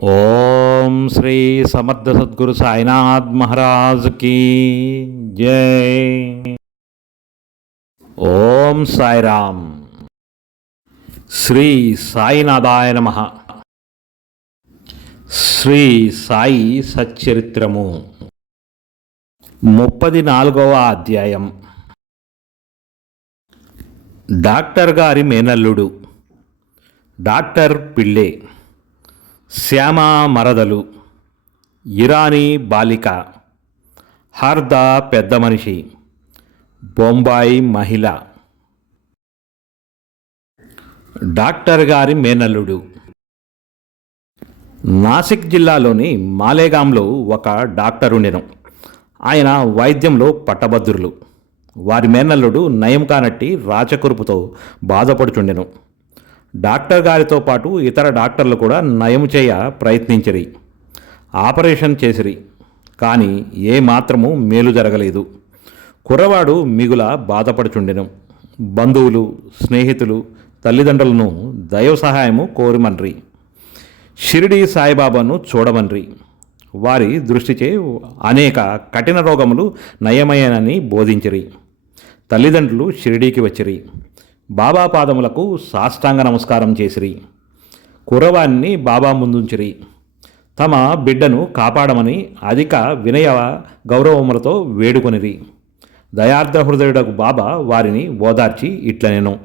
ఓం శ్రీ సమర్థ సద్గురు సాయినాథ్ మహారాజ్ కీ జై. ఓం సాయిరామ్. శ్రీ సాయినాథాయ నమ. శ్రీ సాయి సచ్చరిత్రము. ముప్పది నాలుగవ అధ్యాయం. డాక్టర్ గారి మేనల్లుడు. డాక్టర్ పిళ్ళే. శ్యామ మరదలు. ఇరానీ బాలిక. హార్దా పెద్ద మనిషి. బొంబాయి మహిళ. డాక్టర్ గారి మేనల్లుడు. నాసిక్ జిల్లాలోని మాలేగాంలో ఒక డాక్టర్ ఉండెను ఆయన వైద్యంలో పట్టభద్రులు. వారి మేనల్లుడు నయం కానట్టి రాచకురుపుతో బాధపడుచుండెను డాక్టర్ గారితో పాటు ఇతర డాక్టర్లు కూడా నయం చేయ ప్రయత్నించిరి. ఆపరేషన్ చేసిరి. కానీ ఏ మాత్రము మేలు జరగలేదు. కుర్రవాడు మిగుల బాధపడుచుండెను. బంధువులు స్నేహితులు తల్లిదండ్రులను దైవ సహాయము కోరిమన్రి. షిరిడి సాయిబాబాను చూడమన్రి. వారి దృష్టిచే అనేక కఠిన రోగములు నయమయ్యానని బోధించిరి. తల్లిదండ్రులు షిరిడీకి వచ్చిరి. బాబా పాదములకు సాష్టాంగ నమస్కారం చేసిరి. కుర్రవాన్ని బాబా ముందుంచిరి. తమ బిడ్డను కాపాడమని అధిక వినయ గౌరవములతో వేడుకొనిరి. దయార్థ హృదయుడకు బాబా వారిని ఓదార్చి ఇట్లనెను.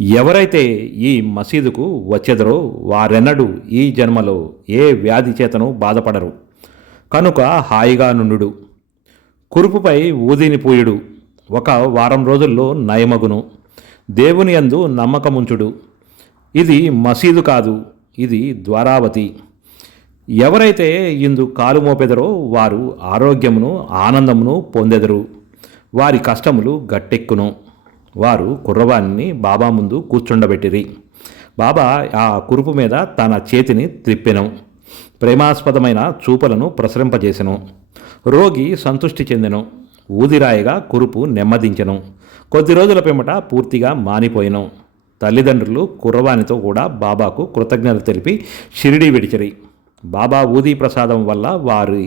ఎవరైతే ఈ మసీదుకు వచ్చెదరో వారెన్నడూ ఈ జన్మలో ఏ వ్యాధి చేతను బాధపడరు. కనుక హాయిగా నుండు కురుపుపై ఊదిని పూయుడు ఒక వారం రోజుల్లో నయమగును. దేవుని యందు నమ్మకముంచుడు. ఇది మసీదు కాదు ఇది ద్వారావతి. ఎవరైతే ఇందు కాలు మోపెదరో వారు ఆరోగ్యమును ఆనందమును పొందెదరు. వారి కష్టములు గట్టెక్కును. వారు కుర్రవాన్ని బాబా ముందు కూర్చుండబెట్టిరి. బాబా ఆ కురుపు మీద తన చేతిని త్రిప్పెను. ప్రేమాస్పదమైన చూపులను ప్రసరింపజేసెను. రోగి సంతృష్టి చెందెను. ఊదిరాయిగా కురుపు నెమ్మదించెను. కొద్ది రోజుల పిమ్మట పూర్తిగా మానిపోయినాం. తల్లిదండ్రులు కుర్రవానితో కూడా బాబాకు కృతజ్ఞతలు తెలిపి షిరిడి విడిచిరి. బాబా ఊదీ ప్రసాదం వల్ల వారి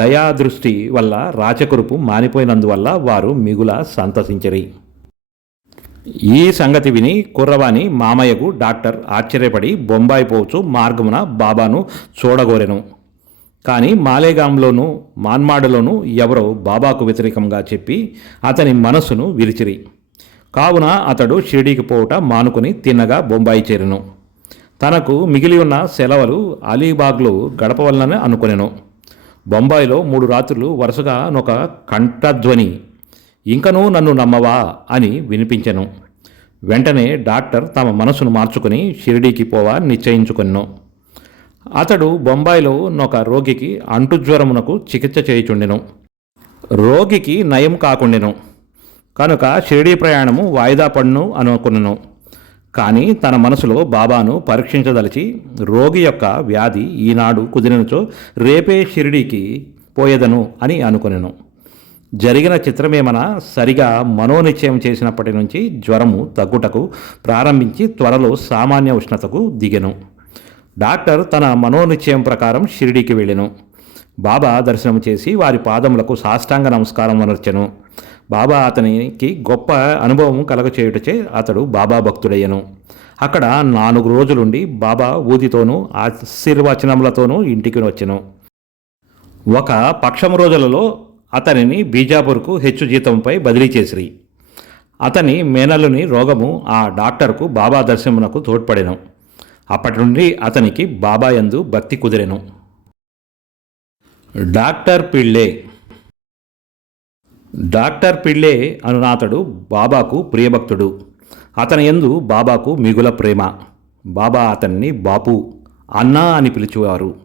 దయాదృష్టి వల్ల రాచకురుపు మానిపోయినందువల్ల వారు మిగుల సంతసించరి. ఈ సంగతి విని కుర్రవాణి మామయ్యకు డాక్టర్ ఆశ్చర్యపడి బొంబాయి పోవచ్చు మార్గమున బాబాను చూడగోరెను. కానీ మాలేగాంలోనూ మాన్మాడులోనూ ఎవరో బాబాకు వ్యతిరేకంగా చెప్పి అతని మనస్సును విరిచిరి. కావున అతడు షిరిడీకి పోవుట మానుకుని తిన్నగా బొంబాయి చేరెను. తనకు మిగిలి ఉన్న సెలవులు అలీబాగ్లో గడపవలనని అనుకునేను. బొంబాయిలో మూడు రాత్రులు వరుసగా ఒక కంఠధ్వని ఇంకనూ నన్ను నమ్మవా? అని వినిపించెను. వెంటనే డాక్టర్ తమ మనసును మార్చుకుని షిరిడీకి పోవా నిశ్చయించుకున్నాను అతడు బొంబాయిలో ఒక రోగికి అంటుజ్వరమునకు చికిత్స చేయుచుండెను. రోగికి నయం కాకుండెను. కనుక షిరిడీ ప్రయాణము వాయిదా పడును అనుకున్నాను కానీ తన మనసులో బాబాను పరీక్షించదలిచి రోగి యొక్క వ్యాధి ఈనాడు కుదిరినచో రేపే షిరిడీకి పోయేదను అని అనుకునేను. జరిగిన చిత్రమేమన సరిగా మనోనిశ్చయం చేసినప్పటి నుంచి జ్వరము తగ్గుటకు ప్రారంభించి త్వరలో సామాన్య ఉష్ణతకు దిగెను. డాక్టర్ తన మనోనిశ్చయం ప్రకారం షిరిడీకి వెళ్ళెను. బాబా దర్శనం చేసి వారి పాదములకు సాష్టాంగ నమస్కారం అనర్చెను. బాబా అతనికి గొప్ప అనుభవం కలగచేయుటచే అతడు బాబా భక్తుడయ్యను. అక్కడ నాలుగు రోజులుండి బాబా ఊదితోనూ ఆశీర్వచనములతోనూ ఇంటికి వచ్చెను. ఒక పక్షము రోజులలో అతనిని బీజాపూర్కు హెచ్చు జీతంపై బదిలీ చేసిరి. అతని మేనల్లుని రోగము ఆ డాక్టర్కు బాబా దర్శనమునకు తోడ్పడెను. అప్పటి నుండి అతనికి బాబా యందు భక్తి కుదిరెను. డాక్టర్ పిళ్ళే. డాక్టర్ పిళ్ళే అనునాతడు బాబాకు ప్రియభక్తుడు. అతని యందు బాబాకు మిగుల ప్రేమ. బాబా అతన్ని బాపు అన్నా అని పిలిచేవారు.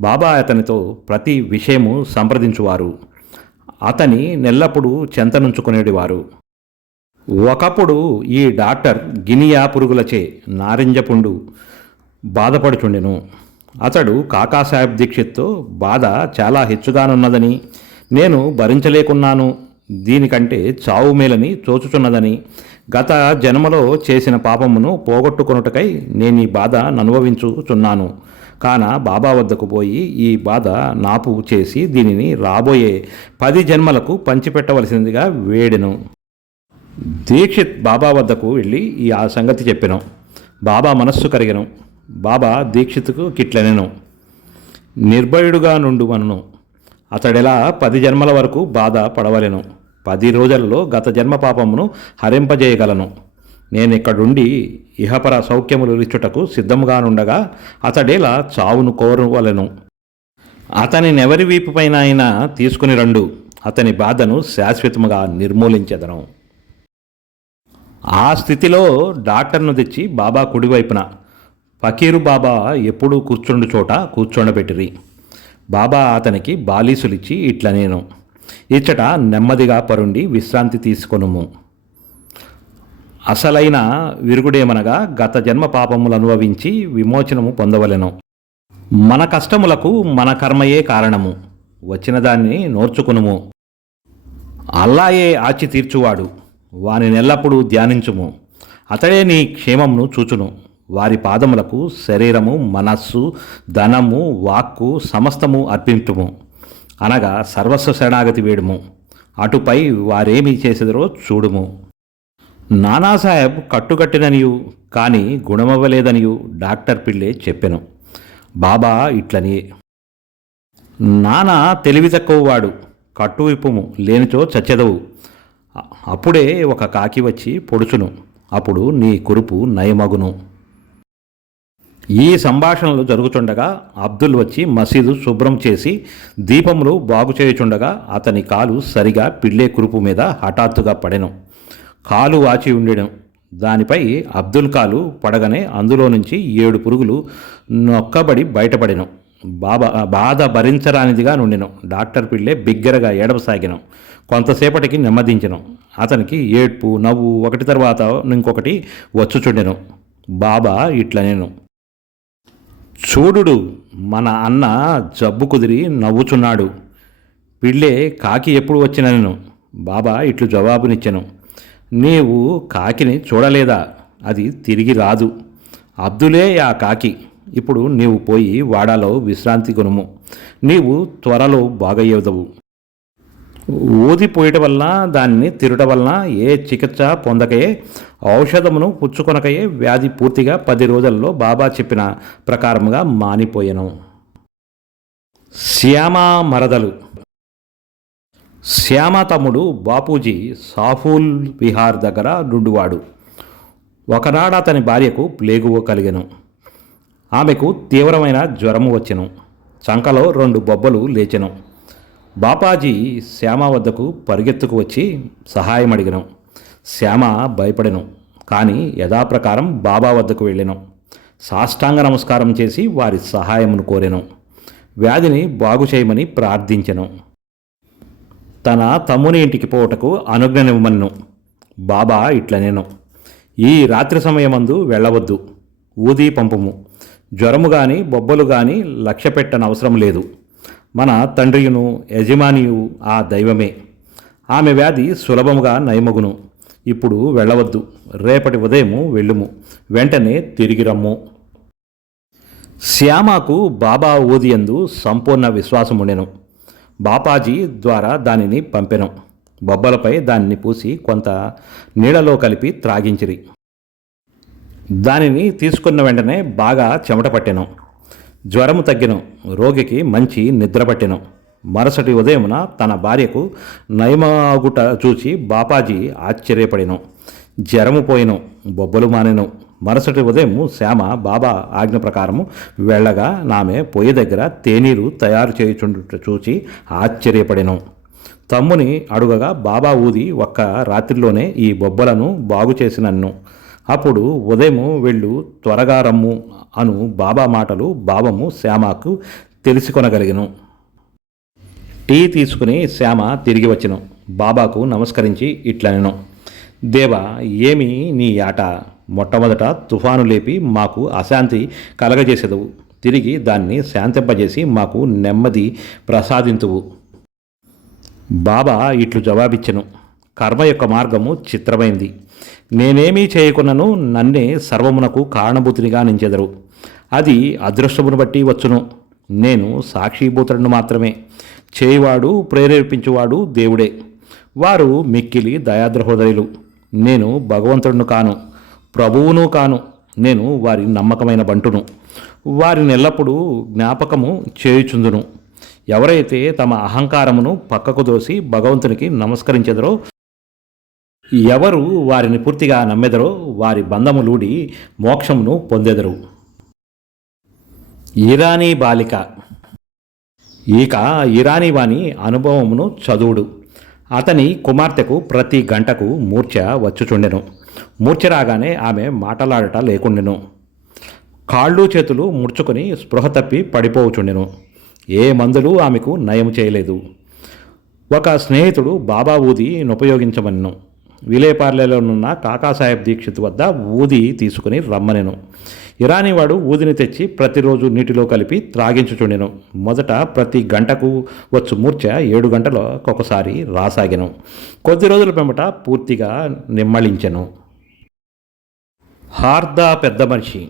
బాబా అతనితో ప్రతి విషయము సంప్రదించువారు. అతని నెల్లప్పుడూ చెంతనుంచుకునేవారు ఒకప్పుడు ఈ డాక్టర్ గినియా పురుగులచే నారింజ పుండు బాధపడుచుండెను. అతడు కాకాసాహెబ్ దీక్షిత్తో బాధ చాలా హెచ్చుగానున్నదని నేను భరించలేకున్నాను. దీనికంటే చావు మేలని చోచుచున్నదని గత జన్మలో చేసిన పాపమును పోగొట్టుకొనుటకై నేను ఈ బాధ అనుభవించుచున్నాను కాన బాబా వద్దకు పోయి ఈ బాధ నాపు చేసి దీనిని రాబోయే పది జన్మలకు పంచిపెట్టవలసిందిగా వేడెను. దీక్షిత్ బాబా వద్దకు వెళ్ళి ఈ ఆ సంగతి చెప్పాను. బాబా మనస్సు కరిగను. బాబా దీక్షిత్కు కిట్లనెను. నిర్భయుడుగా నుండు మనను. అతడెలా పది జన్మల వరకు బాధ పడవలెను. పది రోజులలో గత జన్మ పాపమును హరింపజేయగలను. నేను ఇక్కడుండి ఇహపర సౌఖ్యములు ఇచ్చుటకు సిద్ధముగానుండగా అతడేలా చావును కోరవలెను. అతని నెవరి వీపుపైన అయినా తీసుకుని రండు. అతని బాధను శాశ్వతముగా నిర్మూలించెదను. ఆ స్థితిలో డాక్టర్ను తెచ్చి బాబా కుడివైపున ఫకీరు బాబా ఎప్పుడూ కూర్చుండు చోట కూర్చోండబెట్టిరి బాబా అతనికి బాలీసులిచ్చి ఇట్ల నేను. ఇచ్చట నెమ్మదిగా పరుండి విశ్రాంతి తీసుకొనుము. అసలైన విరుగుడేమనగా గత జన్మ పాపములు అనుభవించి విమోచనము పొందవలెను. మన కష్టములకు మన కర్మయే కారణము. వచ్చిన దాన్ని నోర్చుకునుము. అల్లాయే ఆచి తీర్చువాడు వాని నెల్లప్పుడూ ధ్యానించుము. అతడే నీ క్షేమమును చూచును. వారి పాదములకు శరీరము మనస్సు ధనము వాక్కు సమస్తము అర్పించుము అనగా సర్వస్వ శరణాగతి వేడుము. అటుపై వారేమి చేసేదరో చూడుము. నానాసాహెబ్ కట్టుకట్టిననియు కానీ గుణమవ్వలేదనియు డాక్టర్ పిళ్ళే చెప్పెను. బాబా ఇట్లని నానా తెలివి తక్కువవాడు కట్టు విప్పుము లేనిచో చచ్చెదవు. అప్పుడే ఒక కాకి వచ్చి పొడుచును. అప్పుడు నీ కురుపు నయమగును. ఈ సంభాషణలు జరుగుచుండగా అబ్దుల్ వచ్చి మసీదు శుభ్రం చేసి దీపములు బాగు చేయుచుండగా అతని కాలు సరిగా పిల్లే కురుపు మీద హఠాత్తుగా పడెను. కాలు వాచి ఉండెను దానిపై అబ్దుల్ కాలు పడగానే అందులో నుంచి ఏడు పురుగులు నొక్కబడి బయటపడెను. బాబా బాధ భరించరానిదిగా నుండెను. డాక్టర్ పిళ్ళే బిగ్గరగా ఏడవసాగినం. కొంతసేపటికి నెమ్మదించెను. అతనికి ఏడ్పు నవ్వు ఒకటి తర్వాత ఇంకొకటి వచ్చుచుండెను. బాబా ఇట్లా నేను చూడుడు మన అన్న జబ్బు కుదిరి నవ్వుచున్నాడు. పిళ్ళే కాకి ఎప్పుడు వచ్చినను బాబా ఇట్లు జవాబునిచ్చెను. నీవు కాకిని చూడలేదా? అది తిరిగి రాదు. అబ్దులే ఆ కాకి. ఇప్పుడు నీవు పోయి వాడాలో విశ్రాంతి కొనుము. నీవు త్వరలో బాగయ్యదవు. ఊదిపోయట వలన దాన్ని తిరుట వలన ఏ చికిత్స పొందకయే? ఔషధమును పుచ్చుకొనకయే వ్యాధి పూర్తిగా పది రోజుల్లో బాబా చెప్పిన ప్రకారముగా మానిపోయెను. శ్యామ మరదలు. శ్యామ తమ్ముడు బాపూజీ సాఫూల్ విహార్ దగ్గర నుండివాడు. ఒకనాడు అతని భార్యకు ప్లేగు కలిగెను. ఆమెకు తీవ్రమైన జ్వరము వచ్చెను. చంకలో రెండు బొబ్బలు లేచెను. బాపాజీ శ్యామ వద్దకు పరిగెత్తుకు వచ్చి సహాయం అడిగను. శ్యామ భయపడెను కానీ యథాప్రకారం బాబా వద్దకు వెళ్ళాను. సాష్టాంగ నమస్కారం చేసి వారి సహాయమును కోరాను. వ్యాధిని బాగు చేయమని ప్రార్థించెను. తన తమ్ముని ఇంటికి పోవటకు అనుజ్ఞనివ్వమన్ను బాబా ఇట్లనేను. ఈ రాత్రి సమయమందు వెళ్ళవద్దు. ఊది పంపము. జ్వరము కానీ బొబ్బలు కానీ లక్ష్య పెట్టనవసరం లేదు. మన తండ్రియును యజమానియు ఆ దైవమే. ఆమె వ్యాధి సులభముగా నయమగును. ఇప్పుడు వెళ్ళవద్దు. రేపటి ఉదయము వెళ్ళుము. వెంటనే తిరిగి రమ్ము. శ్యామకు బాబా ఊదియందు సంపూర్ణ విశ్వాసముండెను. బాపాజీ ద్వారా దానిని పంపెను. బొబ్బలపై దానిని పూసి కొంత నీళ్ళలో కలిపి త్రాగించిరి. దానిని తీసుకున్న వెంటనే బాగా చెమట పట్టెను. జ్వరము తగ్గినం రోగికి మంచి నిద్రపట్టినం మరుసటి ఉదయమున తన భార్యకు నయమాగుట చూచి బాపాజీ ఆశ్చర్యపడినం. జ్వరము పోయినం బొబ్బలు మానినం. మరుసటి ఉదయం శ్యామ బాబా ఆజ్ఞ ప్రకారము వెళ్ళగా నామె పొయ్యి దగ్గర తేనీరు తయారు చేయుచుండుట చూచి ఆశ్చర్యపడినం. తమ్ముని అడుగగా బాబా ఊది ఒక్క రాత్రిలోనే ఈ బొబ్బలను బాగు చేసినన్ను. అప్పుడు ఉదయము వెళ్ళు త్వరగా రమ్ము అను బాబా మాటలు బాబము శ్యామకు తెలుసుకొనగలిగను. టీ తీసుకుని శ్యామ తిరిగి వచ్చను. బాబాకు నమస్కరించి ఇట్లనెను. దేవా ఏమి నీ ఆట? మొట్టమొదట తుఫాను లేపి మాకు అశాంతి కలగజేసేదవు. తిరిగి దాన్ని శాంతింపజేసి మాకు నెమ్మది ప్రసాదింతువు. బాబా ఇట్లు జవాబిచ్చను. కర్మ యొక్క మార్గము చిత్రమైంది. నేనేమీ చేయకున్నను నన్నే సర్వమునకు కారణభూతినిగా నించెదరు. అది అదృష్టమును బట్టి వచ్చును. నేను సాక్షిభూతులను మాత్రమే. చేయువాడు ప్రేరేపించువాడు దేవుడే. వారు మిక్కిలి దయాద్రహోదయులు నేను భగవంతుడును కాను ప్రభువును కాను. నేను వారి నమ్మకమైన బంటును. వారిని ఎల్లప్పుడూ జ్ఞాపకము చేయుచుందును. ఎవరైతే తమ అహంకారమును పక్కకు దోసి భగవంతునికి నమస్కరించెదరో ఎవరు వారిని పూర్తిగా నమ్మెదరో వారి బంధములూడి మోక్షమును పొందెదరు. ఇరానీ బాలిక. ఇక ఇరానీ వాని అనుభవమును చదువుడు. అతని కుమార్తెకు ప్రతి గంటకు మూర్ఛ వచ్చుచుండెను. మూర్ఛ రాగానే ఆమె మాటలాడట లేకుండెను. కాళ్ళు చేతులు ముడుచుకొని స్పృహ తప్పి పడిపోవచుండెను. ఏ మందులు ఆమెకు నయం చేయలేదు. ఒక స్నేహితుడు బాబా ఊది ఉపయోగించమన్ను విలేపార్లేలోనున్న కాకాసాహెబ్ దీక్షిత్ వద్ద ఊది తీసుకుని రమ్మనెను. ఇరానీ వాడు ఊదిని తెచ్చి ప్రతిరోజు నీటిలో కలిపి త్రాగించుచుండెను. మొదట ప్రతి గంటకు వచ్చు మూర్ఛ ఏడు గంటలకు ఒకసారి రాసాగెను. కొద్ది రోజుల పెంబట పూర్తిగా నిమ్మళించెను. హార్దా పెద్ద మనిషి.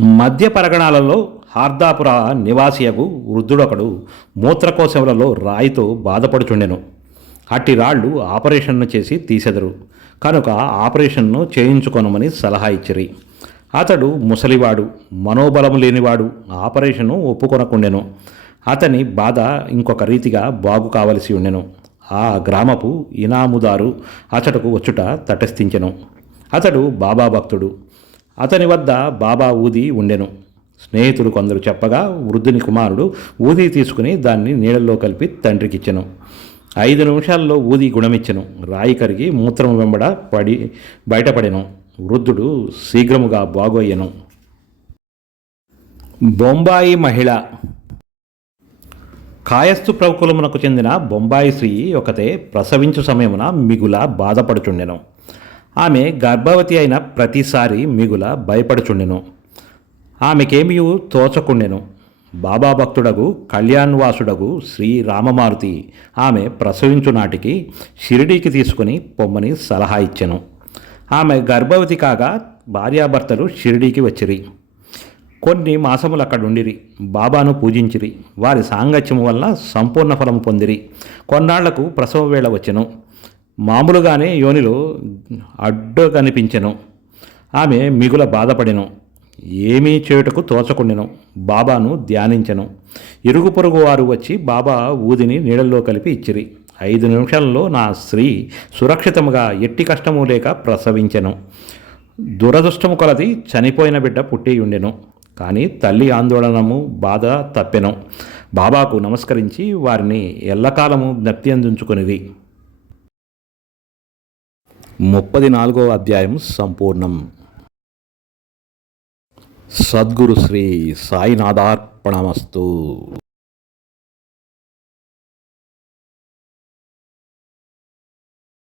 మధ్య పరగణాలలో హార్దాపుర నివాసియగు వృద్ధుడొకడు మూత్రకోశములలో రాయితో బాధపడుచుండెను. అట్టి రాళ్ళు ఆపరేషన్ను చేసి తీసెదరు. కనుక ఆపరేషన్ను చేయించుకొనమని సలహా ఇచ్చిరి. అతడు ముసలివాడు మనోబలము లేనివాడు ఆపరేషను ఒప్పుకొనకుండెను. అతని బాధ ఇంకొక రీతిగా బాగు కావలసి ఉండెను. ఆ గ్రామపు ఇనాముదారు అతడుకు వచ్చుట తటస్థించెను. అతడు బాబా భక్తుడు. అతని వద్ద బాబా ఊది ఉండెను. స్నేహితుడు కొందరు చెప్పగా వృద్ధుని కుమారుడు ఊది తీసుకుని దాన్ని నీళ్ళల్లో కలిపి తండ్రికిచ్చెను. ఐదు నిమిషాల్లో ఊది గుణమిచ్చెను. రాయి కరిగి మూత్రం వెంబడ పడి బయటపడెను. వృద్ధుడు శీఘ్రముగా బాగోయ్యను. బొంబాయి మహిళ. కాయస్థు ప్రకులమునకు చెందిన బొంబాయి స్త్రీ ఒకతే ప్రసవించు సమయమున మిగుల బాధపడుచుండెను. ఆమె గర్భవతి అయిన ప్రతిసారి మిగుల భయపడుచుండెను. ఆమెకేమియు తోచకుండెను. బాబా భక్తుడగు కళ్యాణ్వాసుడగు శ్రీ రామమారుతి ఆమె ప్రసవించు నాటికి షిరిడీకి తీసుకుని పొమ్మని సలహా ఇచ్చెను. ఆమె గర్భవతి కాగా భార్యాభర్తలు షిరిడీకి వచ్చిరి. కొన్ని మాసములు అక్కడుండిరి బాబాను పూజించిరి. వారి సాంగత్యము వల్ల సంపూర్ణ ఫలం పొందిరి. కొన్నాళ్ళకు ప్రసవ వేళ వచ్చెను. మామూలుగానే యోనిలో అడ్డు కనిపించెను ఆమె మిగుల బాధపడెను. ఏమీ చేయుటకు తోచకుండెను బాబాను ధ్యానించెను. ఇరుగు పొరుగు వారు వచ్చి బాబా ఊదిని నీళ్ళల్లో కలిపి ఇచ్చిరి. ఐదు నిమిషాలలో నా స్త్రీ సురక్షితముగా ఎట్టి కష్టము లేక ప్రసవించెను. దురదృష్టము కొలది చనిపోయిన బిడ్డ పుట్టియుండెను కానీ తల్లి ఆందోళనము బాధ తప్పెను. బాబాకు నమస్కరించి వారిని ఎల్లకాలము జ్ఞప్తి అందించుకునిది ముప్పది నాలుగో అధ్యాయం సంపూర్ణం. సద్గురు శ్రీ సాయినాథార్పణమస్తు